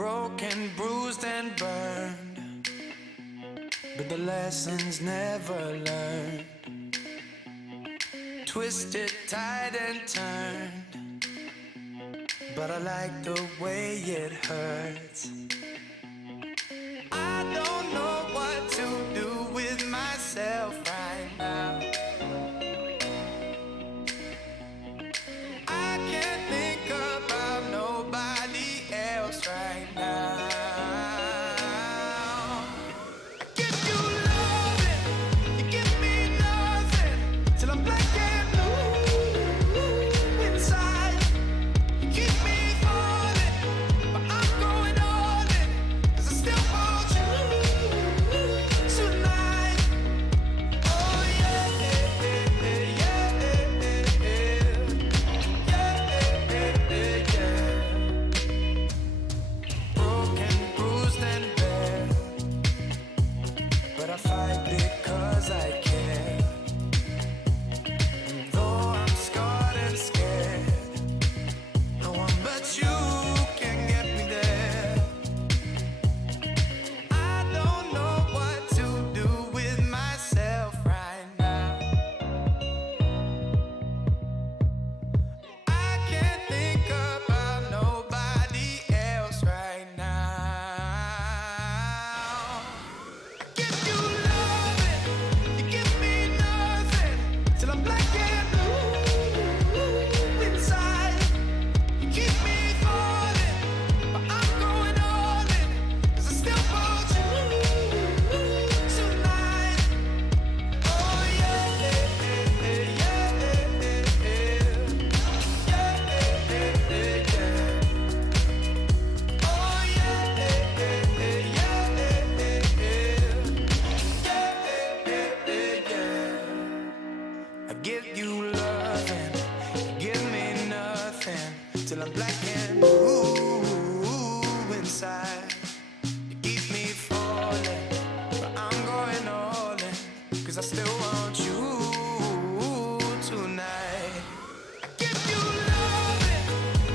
broken, bruised and burned, but the lessons never learned. Twisted, tied and turned, but I like the way it hurts. I don't know what to do with myself right now. I can't think about nobody else right now. I give you loving, you give me nothing, till I'm black and blue inside. You keep me falling, but I'm going all in, 'cause I still want you tonight. Oh yeah, yeah, yeah, yeah, yeah, yeah. Broken, bruised and bare, but I fight because I care. And though I'm scarred and scared, no one but you can get me there. I don't know what to do with myself right now. I can't think about nobody else right now. I give you loving, you give me nothing, till I'm black and blue inside. You keep me falling, but I'm going all in, 'cause I still want you tonight. Oh yeah, yeah, yeah, yeah, yeah, yeah. Oh yeah, yeah, yeah, yeah, yeah. I give you loving, you give me nothing, till I'm black and blue inside. You keep me falling, but I'm going all in, 'cause I still want you tonight. I give you loving,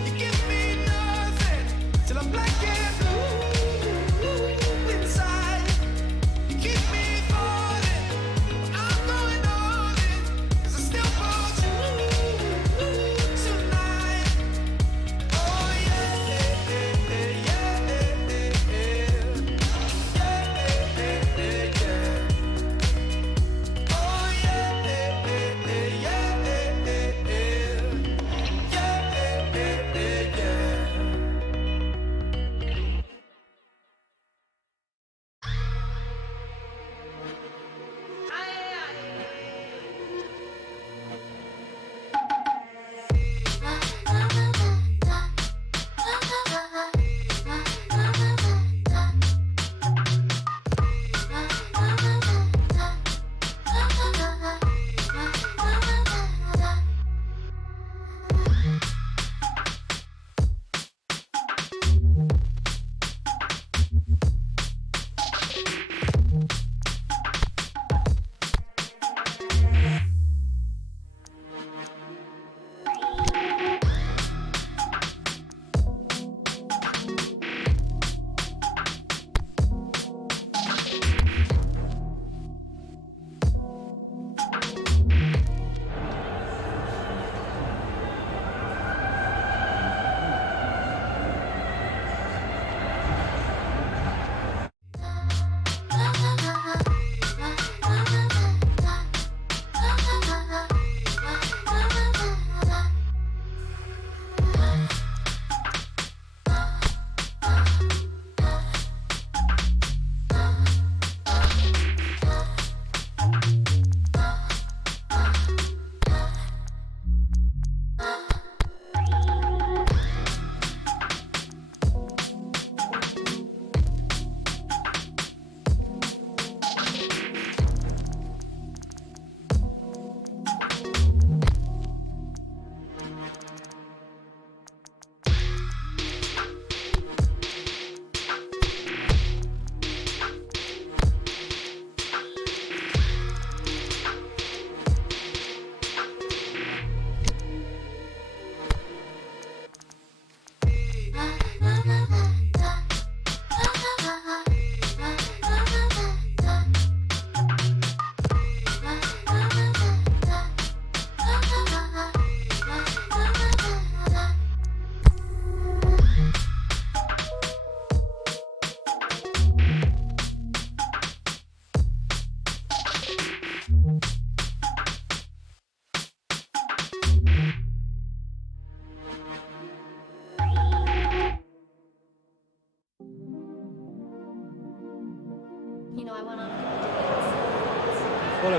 you give me nothing, till I'm black and blue inside. You keep me falling, but I'm going all in, 'cause I still want you tonight. Oh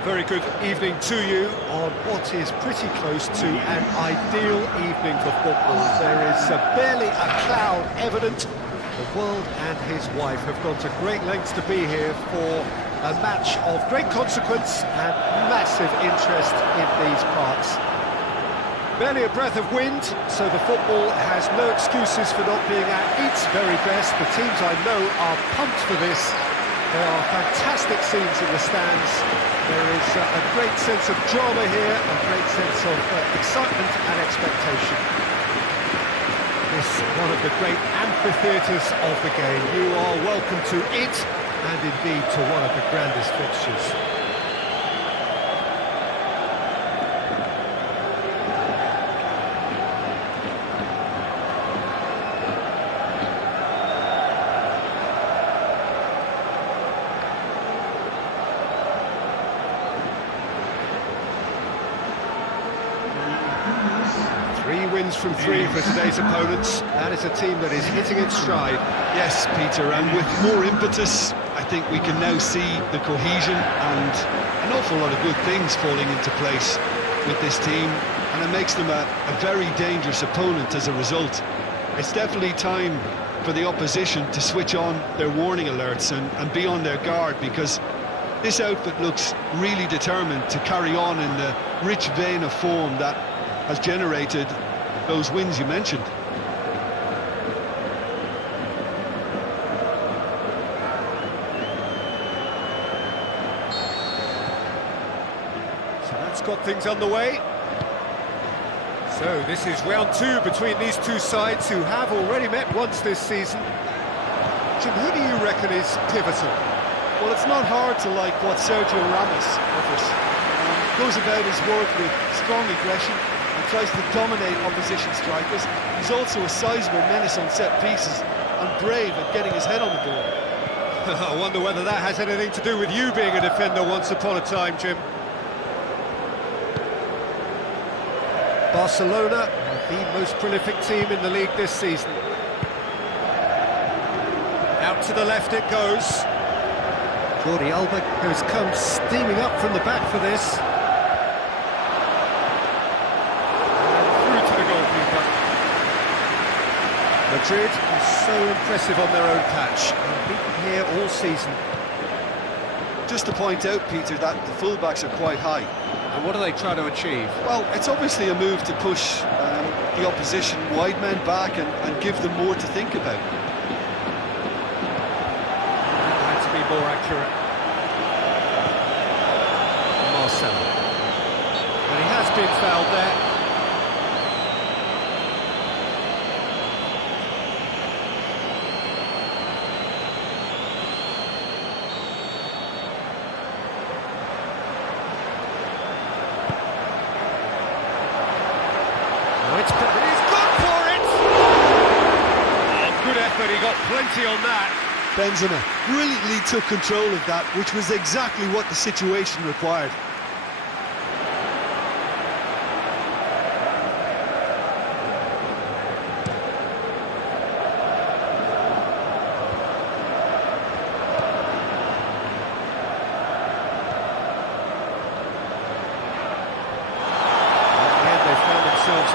very good evening to you on what is pretty close to an ideal evening for football. There is barely a cloud evident. The world and his wife have gone to great lengths to be here for a match of great consequence and massive interest in these parts. Barely a breath of wind, so the football has no excuses for not being at its very best. The teams I know are pumped for this. There are fantastic scenes in the stands. There is a great sense of drama here, a great sense of excitement and expectation. This is one of the great amphitheatres of the game. You are welcome to it, and indeed to one of the grandest fixtures. Wins from 3 for today's opponents. That is a team that is hitting its stride. Yes, Peter, and with more impetus, I think we can now see the cohesion and an awful lot of good things falling into place with this team, and it makes them a very dangerous opponent as a result. It's definitely time for the opposition to switch on their warning alerts and be on their guard, because this outfit looks really determined to carry on in the rich vein of form that has generated those wins you mentioned. So that's got things underway. So this is round 2 between these two sides who have already met once this season. Jim, who do you reckon is pivotal? Well, it's not hard to like what Sergio Ramos offers. Goes about his work with strong aggression and tries to dominate opposition strikers. He's also a sizable menace on set pieces and brave at getting his head on the ball. I wonder whether that has anything to do with you being a defender once upon a time, Jim. Barcelona, the most prolific team in the league this season. Out to the left it goes. Jordi Alba has come steaming up from the back for this. Madrid is so impressive on their own patch, and beaten here all season. Just to point out, Peter, that the fullbacks are quite high. And what are they trying to achieve? Well, it's obviously a move to push the opposition wide men back and give them more to think about. Had to be more accurate. Marcelo. And he has been fouled there. He's gone for it! Oh, good effort, he got plenty on that. Benzema brilliantly took control of that, which was exactly what the situation required.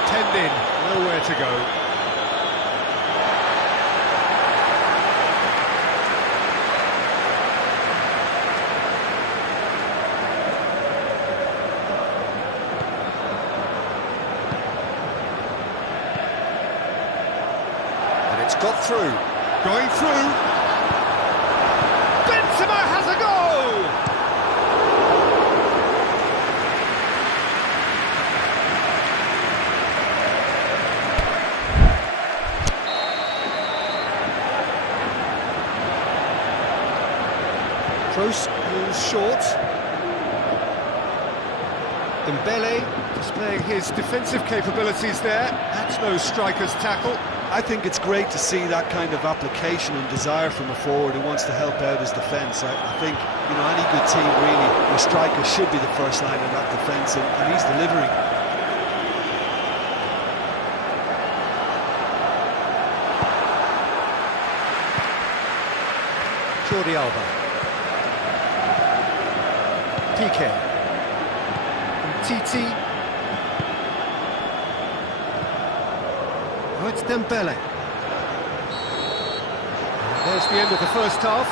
Penned in, nowhere to go. And it's got through. Going through. Benzema has a goal! Kroos moves short. Dembele displaying his defensive capabilities there. That's no striker's tackle. I think it's great to see that kind of application and desire from a forward who wants to help out his defence. I think, you know, any good team really, a striker should be the first line in that defence, and he's delivering. Jordi Alba. Piqué. Titi. Oh, it's Dembele. There's the end of the first half.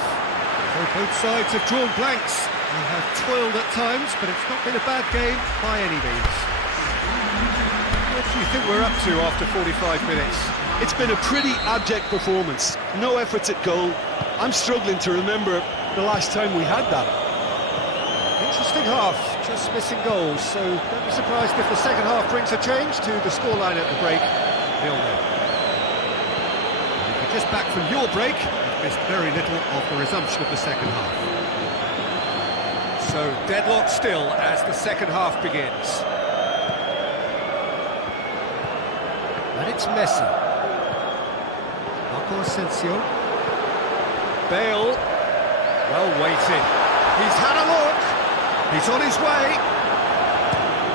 So both sides have drawn blanks. They have toiled at times, but it's not been a bad game by any means. What do you think we're up to after 45 minutes? It's been a pretty abject performance. No efforts at goal. I'm struggling to remember the last time we had that. Interesting half, just missing goals, so don't be surprised if the second half brings a change to the scoreline at the break. 0-0. If you're just back from your break, you've missed very little of the resumption of the second half. So, deadlock still as the second half begins. And it's Messi. Marco Asensio. Bale. Well waited. He's had a look. He's on his way.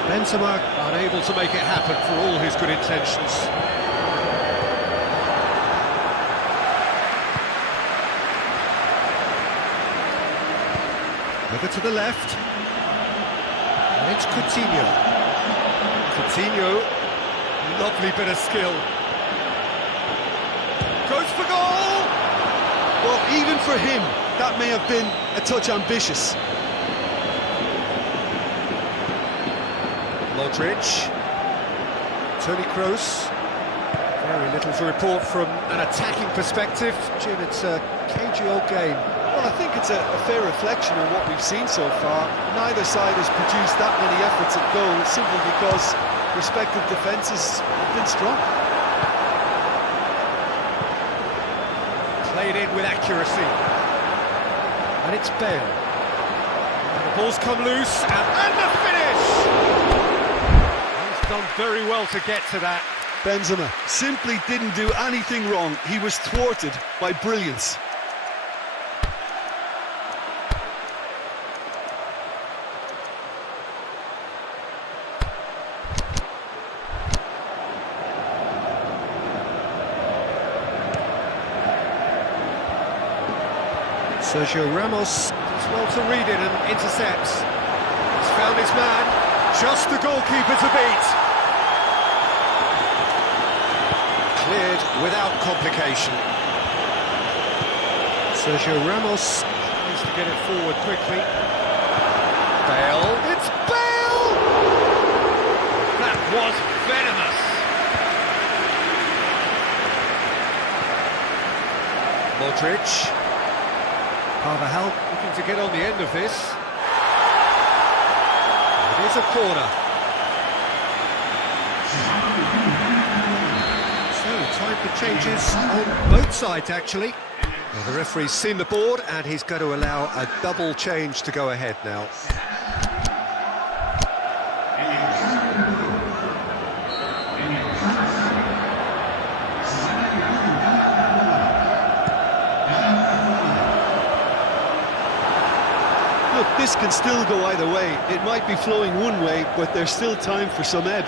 Benzema unable to make it happen for all his good intentions. Over to the left. And it's Coutinho. Coutinho. Lovely bit of skill. Goes for goal! Well, even for him, that may have been a touch ambitious. Modric. Toni Kroos. Very little to report from an attacking perspective. Jim, it's a cagey old game. Well, I think it's a fair reflection on what we've seen so far. Neither side has produced that many efforts at goal simply because respective defences have been strong. Played in with accuracy. And it's Bale. And the ball's come loose, and the finish! He's done very well to get to that. Benzema simply didn't do anything wrong. He was thwarted by brilliance. Sergio Ramos does well to read it and intercepts. He's found his man, just the goalkeeper to beat. Cleared without complication. Sergio Ramos needs to get it forward quickly. Bale, it's Bale! That was venomous. Modric. Carvajal looking to get on the end of this. It is a corner. So, time for changes on both sides, actually. Well, the referee's seen the board, and he's going to allow a double change to go ahead now. Look, this can still go either way. It might be flowing one way, but there's still time for some ebb.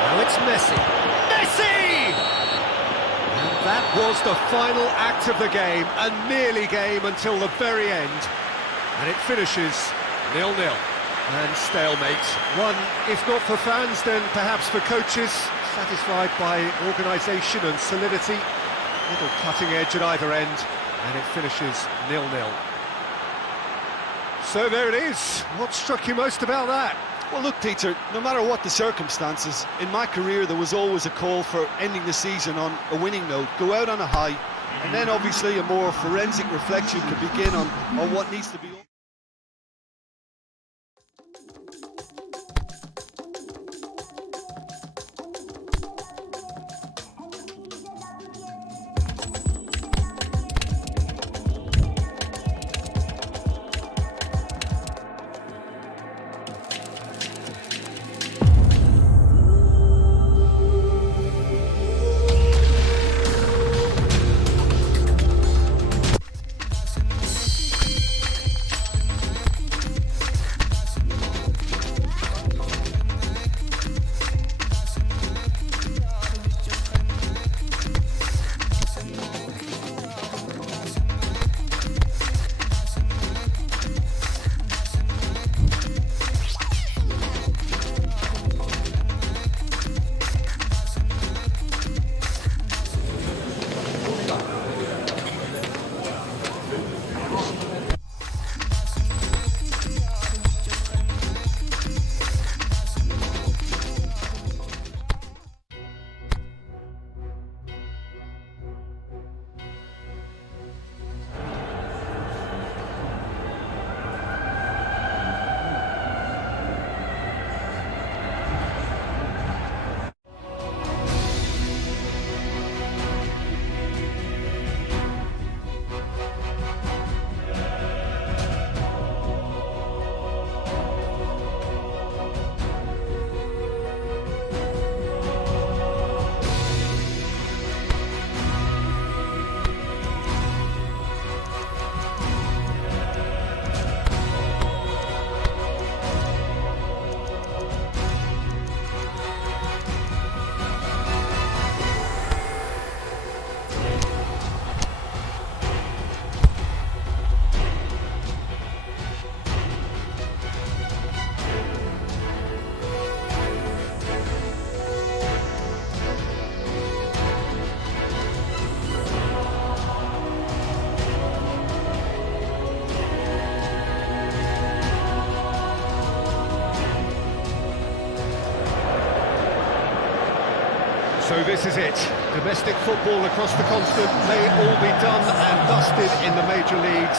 Now it's Messi. Messi! And that was the final act of the game, a nearly game until the very end. And it finishes 0-0. And stalemate. One, if not for fans, then perhaps for coaches, satisfied by organisation and solidity. Little cutting edge at either end, and it finishes 0-0. So there it is. What struck you most about that? Well, look, Peter, no matter what the circumstances, in my career there was always a call for ending the season on a winning note, go out on a high, and then obviously a more forensic reflection could begin on what needs to be... So this is it. Domestic football across the continent may all be done and dusted in the major leagues.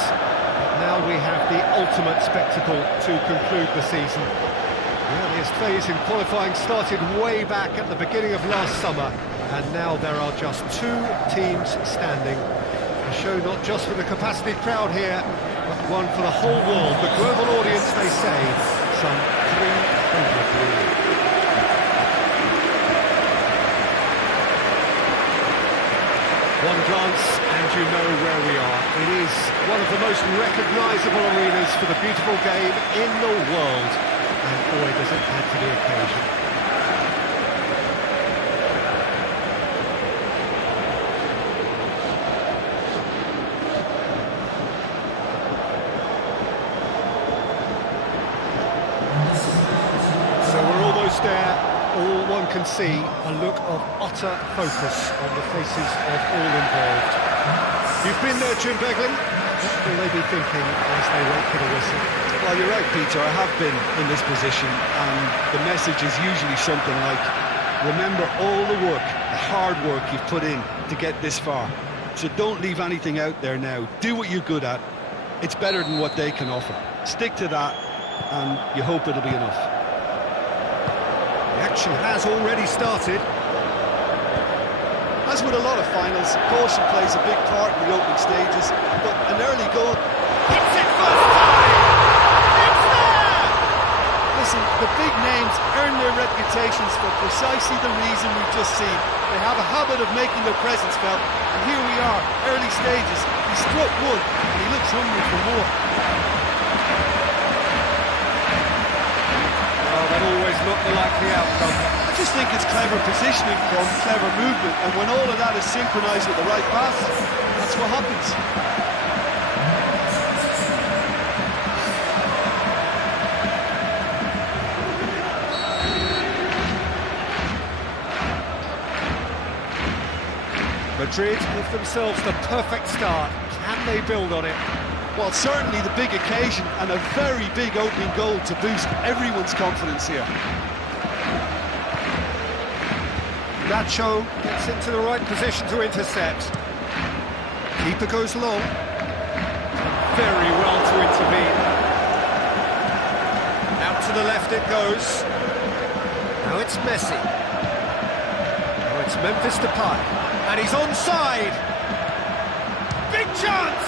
Now we have the ultimate spectacle to conclude the season. The earliest phase in qualifying started way back at the beginning of last summer, and now there are just 2 teams standing. A show not just for the capacity crowd here, but one for the whole world. The global audience, they say, some 300 million. One glance and you know where we are. It is one of the most recognisable arenas for the beautiful game in the world. And boy, does it add to the occasion. So we're almost there. All one can see, a look of utter focus on the faces of all involved. You've been there, Jim Beglin. What will they be thinking as they wait for the whistle? Well, you're right, Peter, I have been in this position, and the message is usually something like, remember all the work, the hard work you've put in to get this far. So don't leave anything out there now. Do what you're good at. It's better than what they can offer. Stick to that, and you hope it'll be enough. The action has already started. As with a lot of finals, caution plays a big part in the opening stages, but an early goal... Hits it first time! It's there! Listen, the big names earn their reputations for precisely the reason we've just seen. They have a habit of making their presence felt, and here we are, early stages. He struck one, and he looks hungry for more. Well, that always looked the likely outcome. I just think it's clever positioning from clever movement, and when all of that is synchronised with the right pass, that's what happens. Madrid give themselves the perfect start. Can they build on it? Well, certainly the big occasion and a very big opening goal to boost everyone's confidence here. Nacho gets into the right position to intercept. Keeper goes long. Very well to intervene. Out to the left it goes. Now it's Messi. Now it's Memphis Depay. And he's onside. Big chance!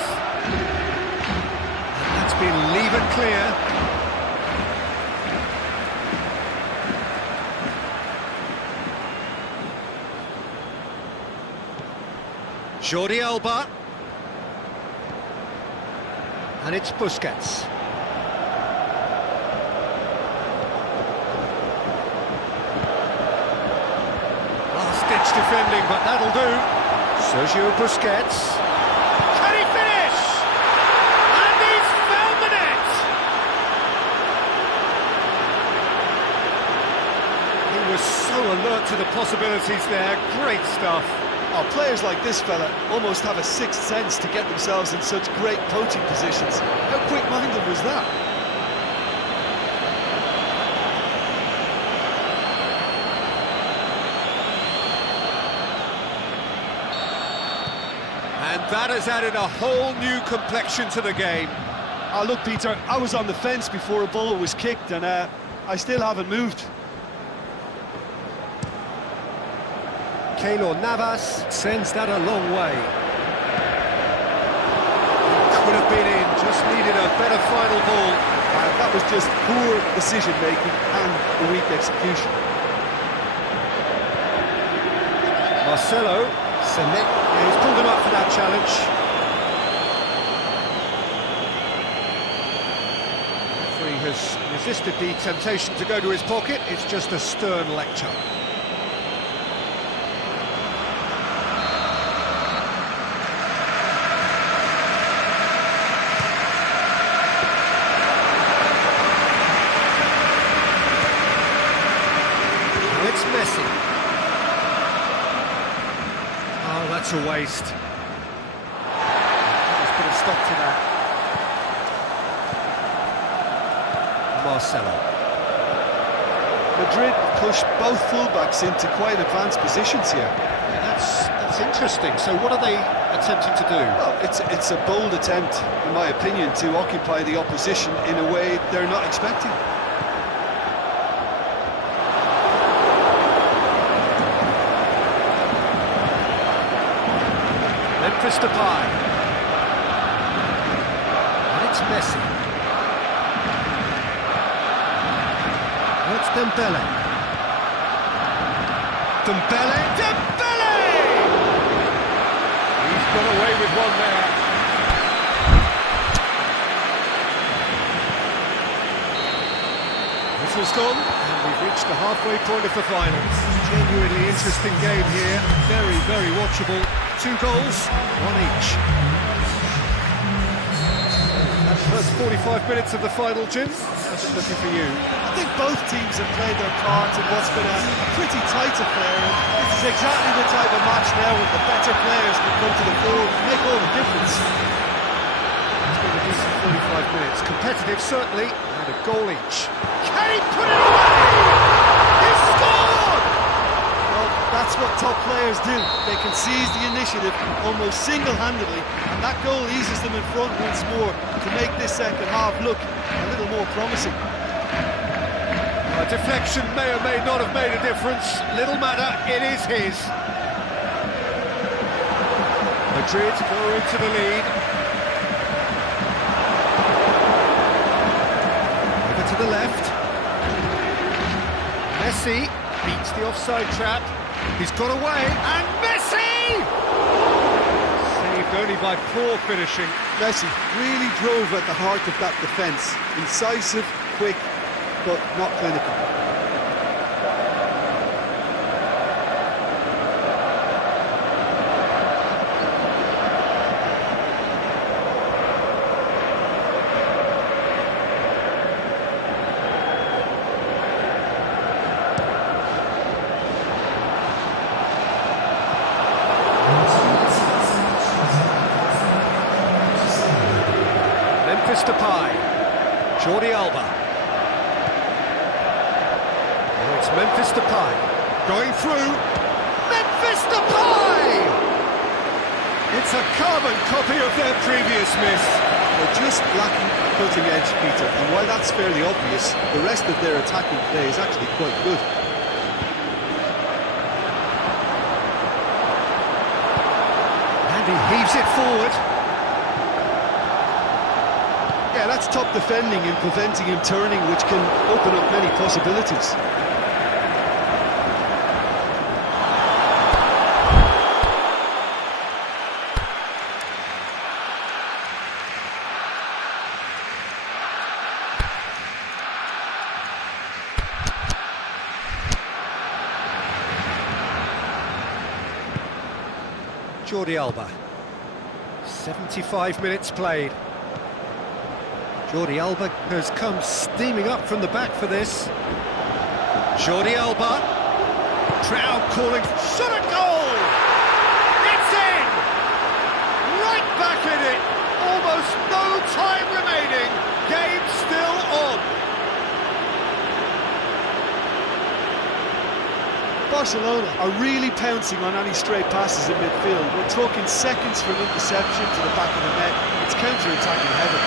And that's been levered clear. Jordi Alba. And it's Busquets. Last-ditch defending, but that'll do. Sergio Busquets. Can he finish? And he's found the net! He was so alert to the possibilities there. Great stuff. Oh, players like this fella almost have a sixth sense to get themselves in such great coaching positions. How quick-minded was that? And that has added a whole new complexion to the game. Oh, look, Peter, I was on the fence before a ball was kicked, and I still haven't moved. Keylor Navas sends that a long way. Could have been in, just needed a better final ball. That was just poor decision-making and a weak execution. Marcelo, Semet, he's pulled him up for that challenge. The referee has resisted the temptation to go to his pocket. It's just a stern lecture. It's Messi. Oh, that's a waste. Let's put a stop to that. Marcelo. Madrid push both fullbacks into quite advanced positions here. Yeah, that's interesting. So what are they attempting to do? Well, it's a bold attempt, in my opinion, to occupy the opposition in a way they're not expecting. Memphis Depay. And it's Messi. It's Dembele. Dembele! He's got away with one there. Whistle's gone, and we've reached the halfway point of the final. Genuinely interesting game here. Very, very watchable. 2 goals, 1 each. That first 45 minutes of the final, Jim. How's it looking for you? I think both teams have played their part in what's been a pretty tight affair. And this is exactly the type of match now where the better players can come to the fore and make all the difference. It's been a decent 45 minutes. Competitive, certainly, and a goal each. Can he put it away? He scored! Well, that's what top players do. They can seize the initiative almost single-handedly, and that goal eases them in front once more to make this second half look a little more promising. A deflection may or may not have made a difference. Little matter, it is his. Madrid go into the lead. Over to the left. Messi beats the offside trap. He's got away, and Messi! Saved only by poor finishing. Messi really drove at the heart of that defence. Incisive, quick, but not clinical. Memphis Depay. Jordi Alba. Now it's Memphis Depay. Going through. Memphis Depay! It's a carbon copy of their previous miss. They're just lacking a cutting edge, Peter, and while that's fairly obvious, the rest of their attacking play is actually quite good. And he heaves it forward. Yeah, that's top defending and preventing him turning, which can open up many possibilities. Jordi Alba. 75 minutes played. Jordi Alba has come steaming up from the back for this. Jordi Alba. Crowd calling, shot a goal! It's in! Right back in it! Almost no time remaining. Game still on. Barcelona are really pouncing on any stray passes in midfield. We're talking seconds from interception to the back of the net. It's counter-attacking heaven.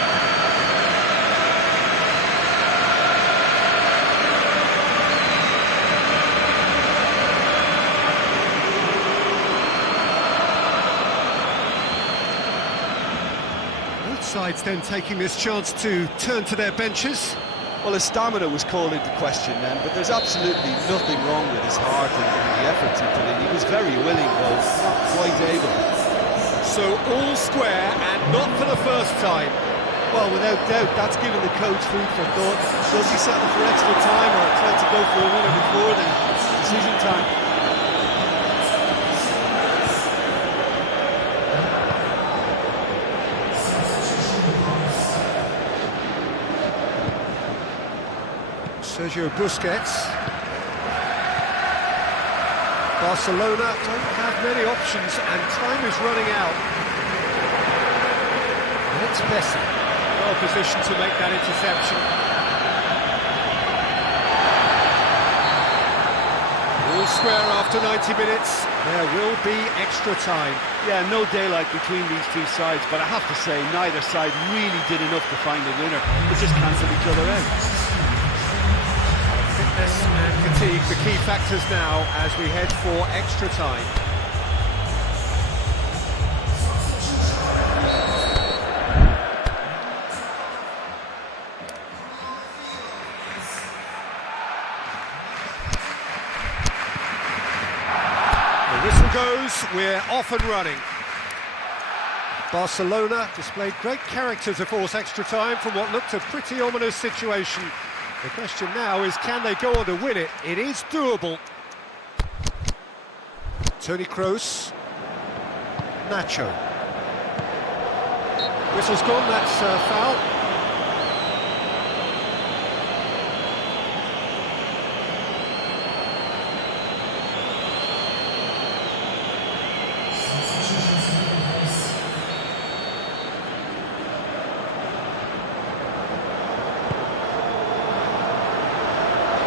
Both sides then taking this chance to turn to their benches. Well, his stamina was called into question then, but there's absolutely nothing wrong with his heart and the efforts he put in. He was very willing, though not quite able. So all square, and not for the first time. Well, without doubt, that's given the coach food for thought. Does he settle for extra time or try to go for a winner before the decision time? Sergio Busquets. Barcelona don't have many options and time is running out. And it's Messi. Well positioned to make that interception. after 90 minutes. There will be extra time. Yeah, no daylight between these two sides, but I have to say, neither side really did enough to find the winner. They just cancelled each other out. Fitness and fatigue, the key factors now as we head for extra time. The whistle goes, we're off and running. Barcelona displayed great character to force extra time from what looked a pretty ominous situation. The question now is, can they go on to win it? It is doable. Toni Kroos. Nacho. Whistle's gone, that's foul.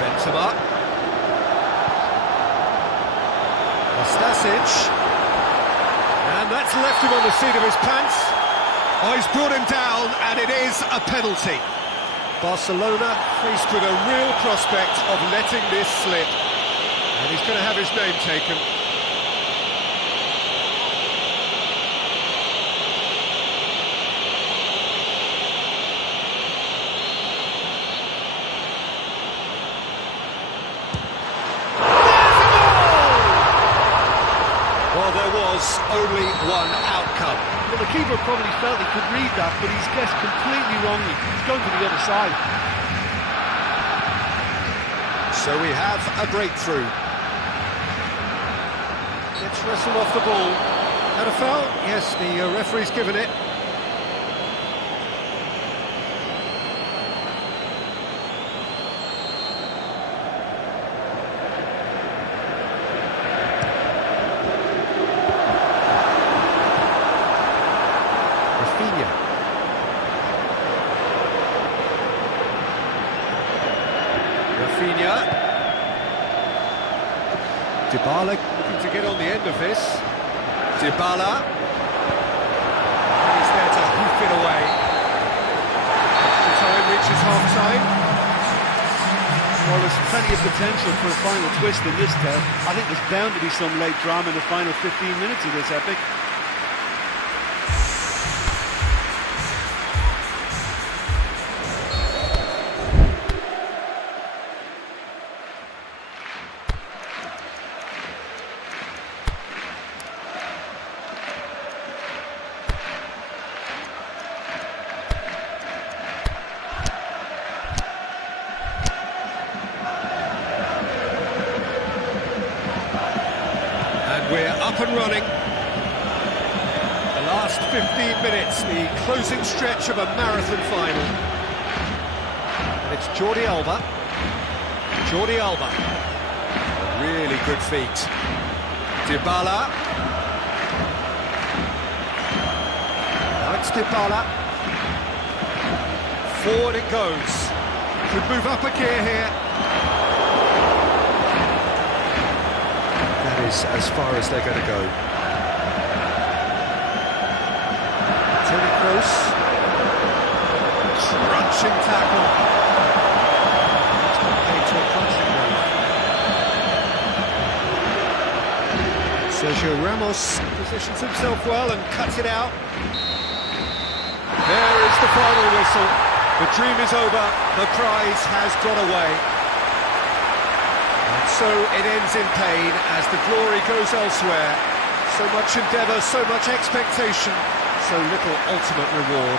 Benzema. Stasic. And that's left him on the seat of his pants. Oh, he's brought him down, and it is a penalty. Barcelona faced with a real prospect of letting this slip. And he's going to have his name taken. Well, there was only one outcome. Well, the keeper probably felt he could read that, but he's guessed completely wrongly. He's gone to the other side. So we have a breakthrough. Gets wrestled off the ball. Had a foul? Yes, the referee's given it. Rafinha. Dybala looking to get on the end of this. Dybala. He's there to hoof it away. The time reaches half-time. Well, there's plenty of potential for a final twist in this tale. I think there's bound to be some late drama in the final 15 minutes of this epic. We're up and running. The last 15 minutes, the closing stretch of a marathon final. And it's Jordi Alba. Jordi Alba. Really good feet. Dybala. Now it's Dybala. Forward it goes. Could move up a gear here. As far as they're going to go. Toni Kroos. Crunching tackle. It's not paid to a crunching move. Sergio Ramos positions himself well and cuts it out. There is the final whistle. The dream is over. The prize has gone away. So it ends in pain as the glory goes elsewhere. So much endeavour, so much expectation, so little ultimate reward.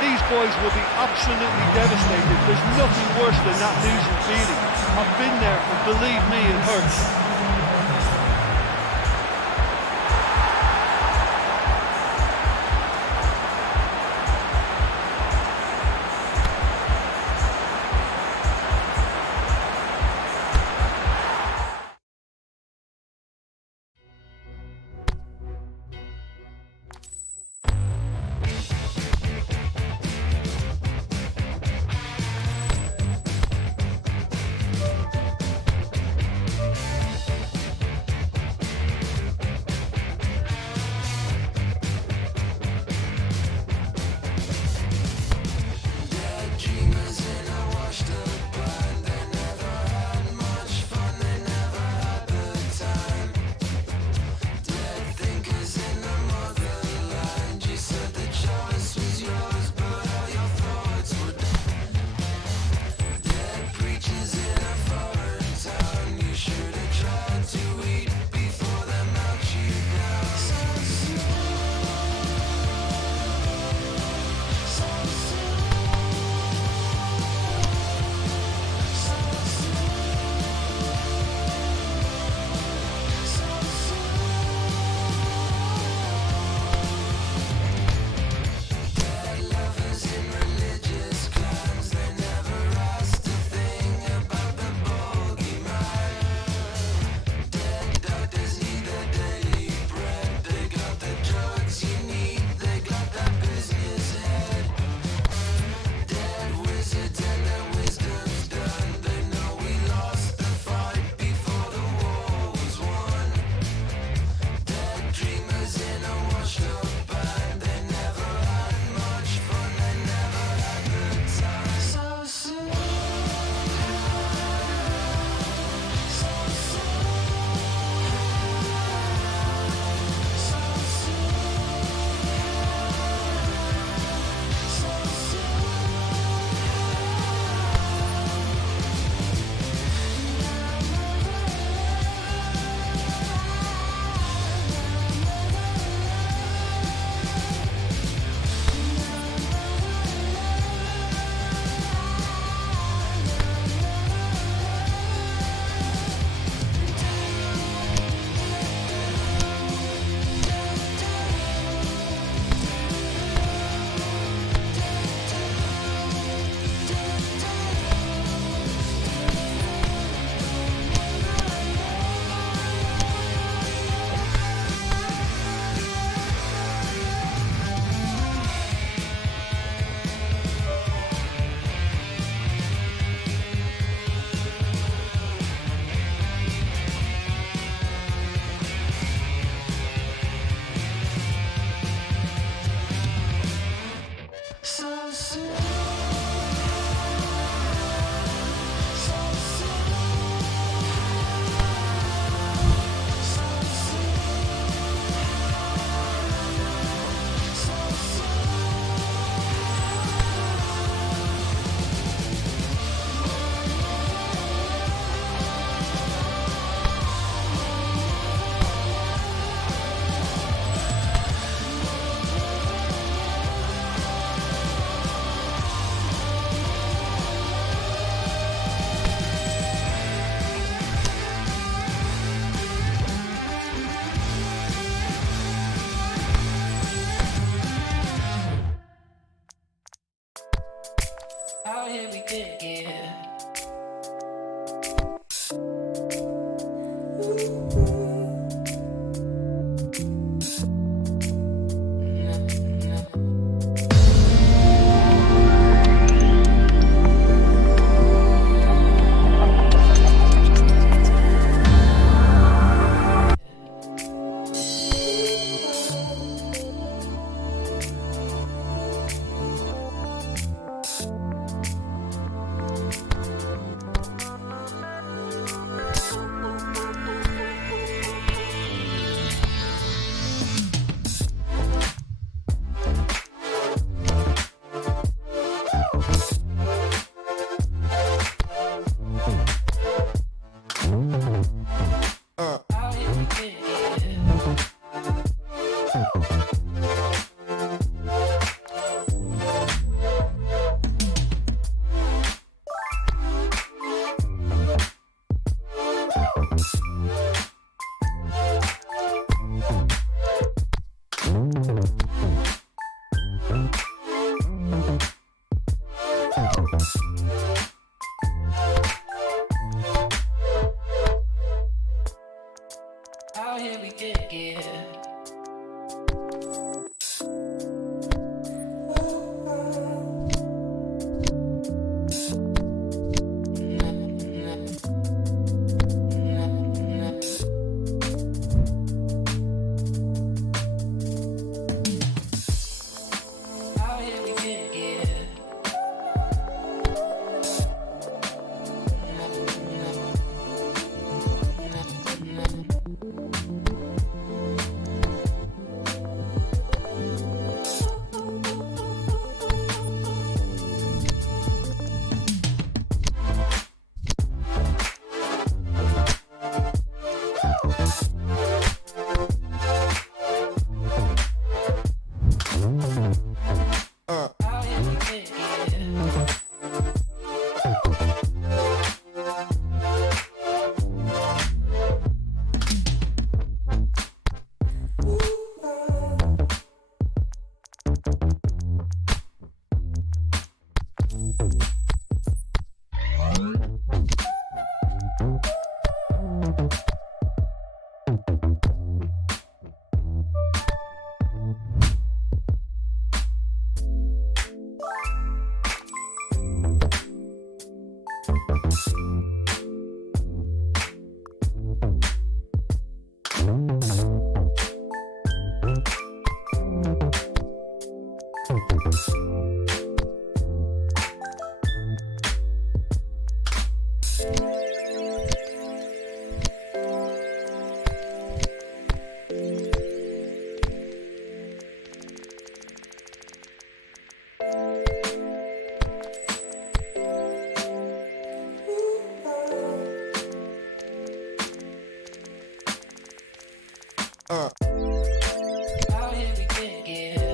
These boys will be absolutely devastated. There's nothing worse than that losing feeling. I've been there, and believe me, it hurts. get here? How here we get here? How here we get here? How here we get here? How here we get here?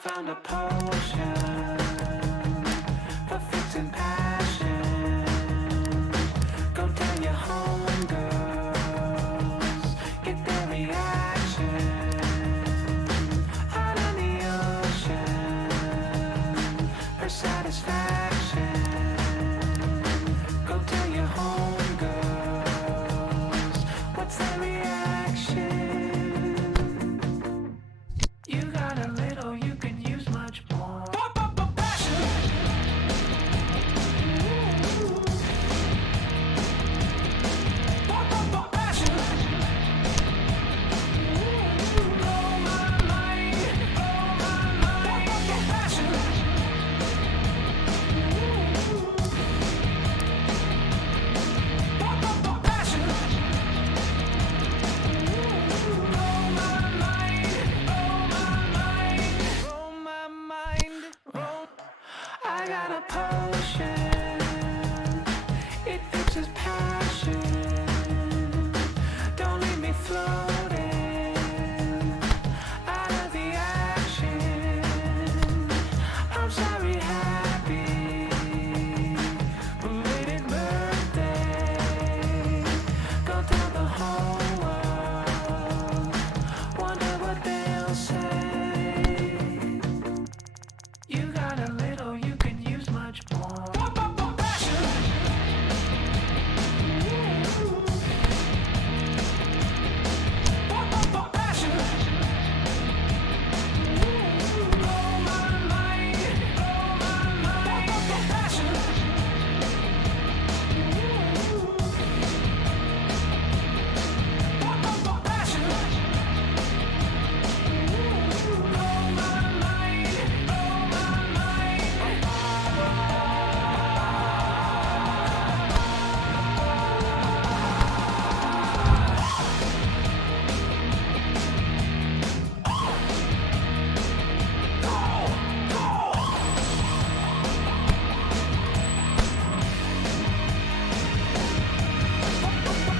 found a potion for fixing passion. Go tell your homegirls, get their reaction. Out in the ocean, her satisfaction. Go tell your homegirls, what's their reaction? You got a little, you can use much more. Passion. Passion. Blow my mind, blow my mind. Passion. Passion. Blow my mind, blow my mind. I got a potion, it fixes passion. Don't leave me floating out of the action. I'm sorry, happy belated birthday. Go tell the whole world, wonder what they'll say. You got a little, you can use much more. Passion. Passion. Blow my mind, blow my mind. Passion. Passion. Blow my mind, blow my mind.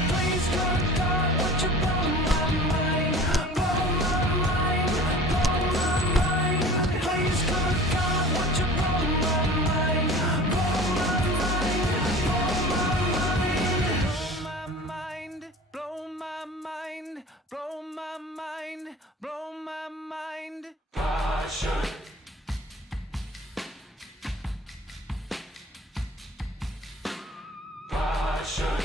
Please, good God, would you blow my mind? Blow my mind, blow my mind. Please, good God, would you blow my mind? Blow my mind, blow my mind. Blow my mind, blow my mind, blow my mind. Passion. Passion.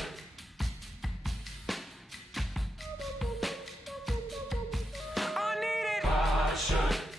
I need it. Passion.